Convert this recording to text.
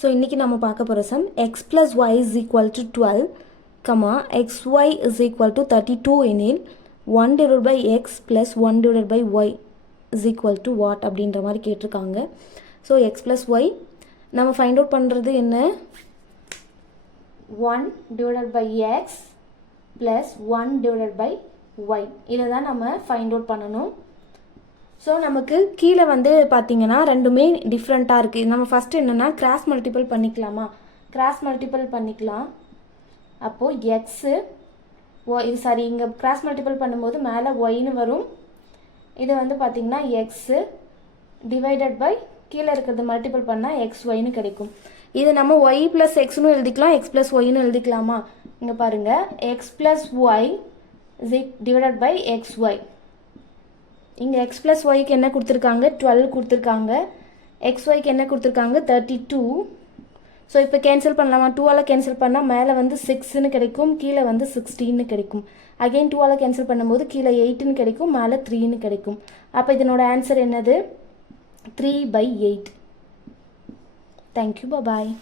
So இன்றைக்கி நம்ம பார்க்க போகிற sum x plus y is equal to 12 comma xy is equal to 32 எனில் 1 divide by x plus 1 divide by y is equal to what அப்படின்ற மாதிரி கேட்டிருக்காங்க. ஸோ எக்ஸ் ப்ளஸ் ஒய் நம்ம find out பண்ணுறது என்ன, 1 divide by x plus 1 divide by y, இதை தான் நம்ம ஃபைண்ட் அவுட் பண்ணணும். ஸோ நமக்கு கீழே வந்து பார்த்திங்கன்னா ரெண்டுமே டிஃப்ரெண்ட்டாக இருக்குது. நம்ம ஃபஸ்ட்டு என்னென்னா கிராஸ் மல்டிபிள் பண்ணிக்கலாமா, கிராஸ் மல்டிபிள் பண்ணிக்கலாம். அப்போது எக்ஸு இது சாரி இங்கே கிராஸ் மல்டிபிள் பண்ணும்போது மேலே ஒய்னு வரும். இது வந்து பார்த்திங்கன்னா எக்ஸு டிவைடட் பை கீழே இருக்கிறது மல்டிபிள் பண்ணால் எக்ஸ் ஒய்னு கிடைக்கும். இது நம்ம ஒய் ப்ளஸ் எக்ஸ்னு எழுதிக்கலாம், எக்ஸ் ப்ளஸ் ஒய்னு எழுதிக்கலாமா. இங்கே பாருங்கள், x plus y divided by x y. இங்கே எக்ஸ் ப்ளஸ் ஒய்க்கு என்ன கொடுத்துருக்காங்க, 12 கொடுத்துருக்காங்க. எக்ஸ் ஒய்க்கு என்ன கொடுத்துருக்காங்க, 32. ஸோ இப்போ கேன்சல் பண்ணலாமா, 2ஆல் கேன்சல் பண்ணால் மேலே வந்து 6ன்னு கிடைக்கும், கீழே வந்து 16ன்னு கிடைக்கும். அகெயின் 2ஆல் கேன்சல் பண்ணும்போது கீழே 8ன்னு கிடைக்கும், மேலே 3ன்னு கிடைக்கும். அப்போ இதனோட ஆன்சர் என்னது, 3/8. தேங்க்யூ, பாய்.